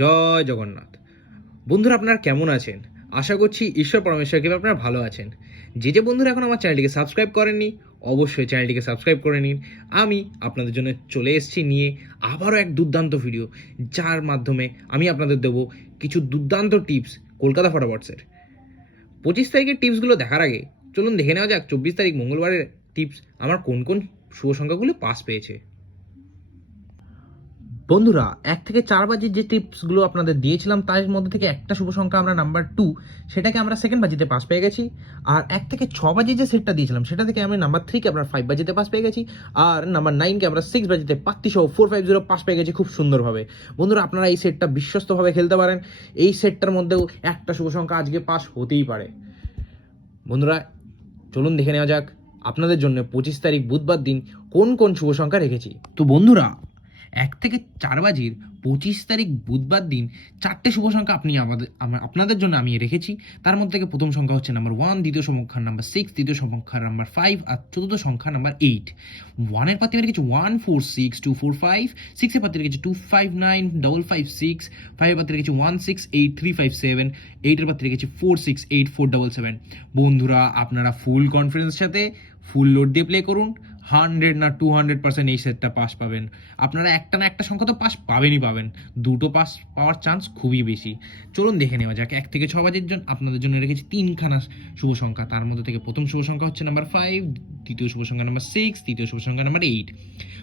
জয় জগন্নাথ। বন্ধুরা, আপনারা কেমন আছেন? আশা করছি ঈশ্বর পরমেশ্বর কৃপায় আপনারা ভালো আছেন। যে বন্ধুরা এখন আমার চ্যানেলটিকে সাবস্ক্রাইব করেননি, অবশ্যই চ্যানেলটিকে সাবস্ক্রাইব করে নিন। আমি আপনাদের জন্য চলে এসেছি নিয়ে আবারও এক দুর্দান্ত ভিডিও, যার মাধ্যমে আমি আপনাদের দেবো কিছু দুর্দান্ত টিপস কলকাতা ফটাফটসের। 25 তারিখের টিপসগুলো দেখার আগে চলুন দেখে নেওয়া যাক 24 তারিখ মঙ্গলবারের টিপস আমার কোন কোন শুভ সংখ্যাগুলো পাস পেয়েছে। বন্ধুরা, 1 থেকে 4 বাজির যে টিপসগুলো আপনাদের দিয়েছিলাম তার মধ্যে থেকে একটা শুভ সংখ্যা আমরা নাম্বার 2, সেটাকে আমরা সেকেন্ড বাজিতে পাস পেয়ে গেছি। আর 1 থেকে 6 বাজির যে সেটটা দিয়েছিলাম সেটা থেকে আমি নাম্বার 3কে আমরা 5 বাজিতে পাস পেয়ে গেছি। আর নাম্বার 9কে আমরা 6 বাজিতে পাত্তি সহ 450 পাস পেয়ে গেছি খুব সুন্দরভাবে। বন্ধুরা, আপনারা এই সেটটা বিশ্বস্তভাবে খেলতে পারেন। এই সেটটার মধ্যেও একটা শুভ সংখ্যা আজকে পাস হতেই পারে। বন্ধুরা, চলুন দেখে নেওয়া যাক আপনাদের জন্য 25 তারিখ বুধবার দিন কোন কোন শুভ সংখ্যা রেখেছি। তো বন্ধুরা, 1 থেকে 4 বাজির 25 তারিখ বুধবার দিন 4টে শুভ সংখ্যা আপনাদের জন্য আমি রেখেছি। তার মধ্যে থেকে প্রথম সংখ্যা হচ্ছে নাম্বার 1, দ্বিতীয় সংখ্যা নাম্বার 6, তৃতীয় সংখ্যা নাম্বার 5 আর চতুর্থ সংখ্যা নাম্বার 8। 1-এর পাতি রেখেছি 146245, 6-এর পাতি রেখেছি 259556, 5-এর পাতি রেখেছি 168357, 8-এর পাতি রেখেছি 468477। বন্ধুরা, আপনারা ফুল কনফিডেন্সের সাথে ফুল লোড দিয়ে প্লে করুন। 100 না 200% এই সেটটা পাস পাবেন। আপনারা একটা না একটা সংখ্যা তো পাস পাবেনই পাবেন, দুটো পাস পাওয়ার চান্স খুবই বেশি। চলুন দেখে নেওয়া যাক। 1 থেকে 6 বাজের জন্য আপনাদের জন্য রেখেছি 3খানা শুভ সংখ্যা। তার মধ্যে থেকে প্রথম শুভ সংখ্যা হচ্ছে নাম্বার 5, দ্বিতীয় শুভ সংখ্যা নাম্বার 6, তৃতীয় শুভ সংখ্যা নাম্বার 8।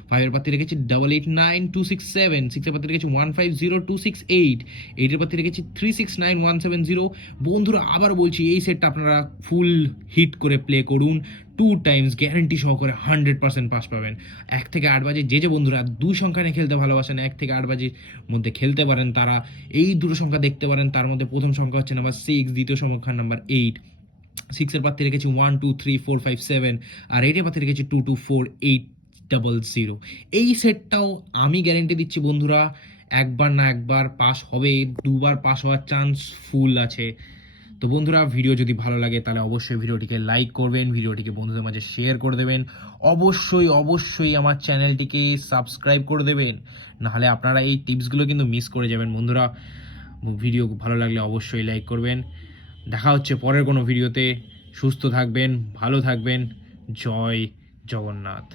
5-এর পাতি রেখেছি 889267, 6-এর পাতি রেখেছি 150268, 8-এর পাতি রেখেছি 369170। বন্ধুরা, আবার বলছি, এই সেটটা আপনারা ফুল হিট করে প্লে করুন। 2 টাইমস গ্যারেন্টি সহকারে 100% পাস পাবেন। 1 থেকে 8 বাজে যে বন্ধুরা 2 সংখ্যা নিয়ে খেলতে ভালোবাসেন, 1 থেকে 8 বাজির মধ্যে খেলতে পারেন, তারা এই দুটো সংখ্যা দেখতে পারেন। তার মধ্যে প্রথম সংখ্যা হচ্ছে নাম্বার 6, দ্বিতীয় সংখ্যা নাম্বার 8। 6-এর পাতি রেখেছি 123457 আর 8-এর পাতি রেখেছি 224800। এই সেটটাও আমি গ্যারেন্টি দিচ্ছি বন্ধুরা, একবার না একবার পাস হবে, দুবার পাস হওয়ার চান্স ফুল আছে। তো বন্ধুরা, ভিডিও যদি ভালো লাগে তাহলে অবশ্যই ভিডিওটিকে লাইক করবেন, ভিডিওটিকে বন্ধুদের মাঝে শেয়ার করে দেবেন, অবশ্যই আমার চ্যানেলটিকে সাবস্ক্রাইব করে দেবেন, নাহলে আপনারা এই টিপসগুলো কিন্তু মিস করে যাবেন। বন্ধুরা, ভিডিও ভালো লাগলে অবশ্যই লাইক করবেন। দেখা হচ্ছে পরের কোনো ভিডিওতে। সুস্থ থাকবেন, ভালো থাকবেন। জয় জগন্নাথ।